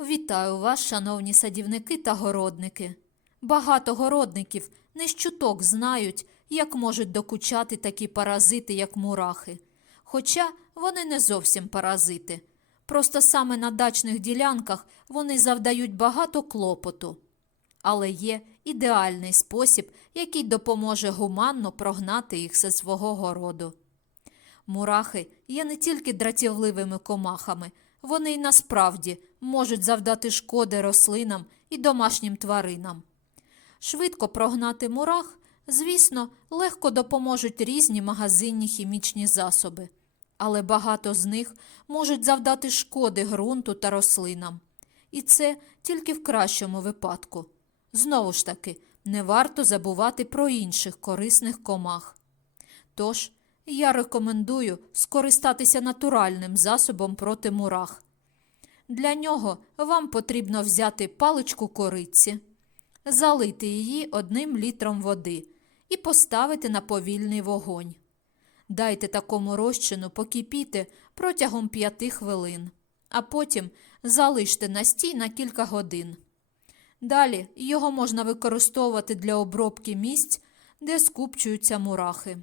Вітаю вас, шановні садівники та городники. Багато городників не з чуток знають, як можуть докучати такі паразити, як мурахи. Хоча вони не зовсім паразити. Просто саме на дачних ділянках вони завдають багато клопоту. Але є ідеальний спосіб, який допоможе гуманно прогнати їх зі свого городу. Мурахи є не тільки дратівливими комахами, вони й насправді можуть завдати шкоди рослинам і домашнім тваринам. Швидко прогнати мурах, звісно, легко допоможуть різні магазинні хімічні засоби, але багато з них можуть завдати шкоди ґрунту та рослинам. І це тільки в кращому випадку. Знову ж таки, не варто забувати про інших корисних комах. Тож, я рекомендую скористатися натуральним засобом проти мурах. Для нього вам потрібно взяти паличку кориці, залити її одним літром води і поставити на повільний вогонь. Дайте такому розчину покипіти протягом 5 хвилин, а потім залиште настій на кілька годин. Далі його можна використовувати для обробки місць, де скупчуються мурахи.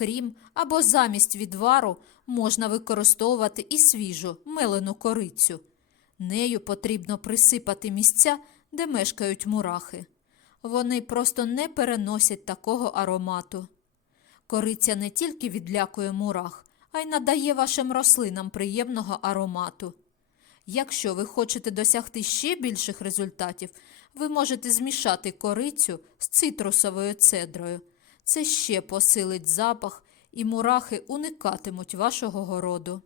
Крім або замість відвару можна використовувати і свіжу мелену корицю. Нею потрібно присипати місця, де мешкають мурахи. Вони просто не переносять такого аромату. Кориця не тільки відлякує мурах, а й надає вашим рослинам приємного аромату. Якщо ви хочете досягти ще більших результатів, ви можете змішати корицю з цитрусовою цедрою. Це ще посилить запах, і мурахи уникатимуть вашого городу.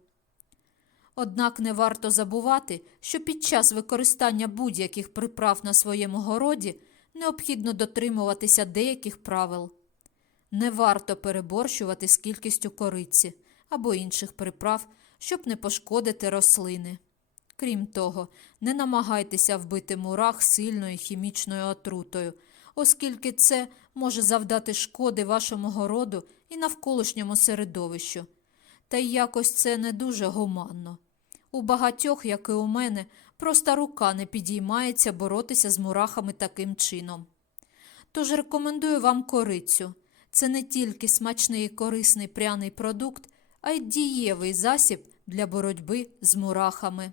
Однак не варто забувати, що під час використання будь-яких приправ на своєму городі необхідно дотримуватися деяких правил. Не варто переборщувати з кількістю кориці або інших приправ, щоб не пошкодити рослини. Крім того, не намагайтеся вбити мурах сильною хімічною отрутою, оскільки це може завдати шкоди вашому городу і навколишньому середовищу. Та й якось це не дуже гуманно. У багатьох, як і у мене, просто рука не підіймається боротися з мурахами таким чином. Тож рекомендую вам корицю. Це не тільки смачний і корисний пряний продукт, а й дієвий засіб для боротьби з мурахами.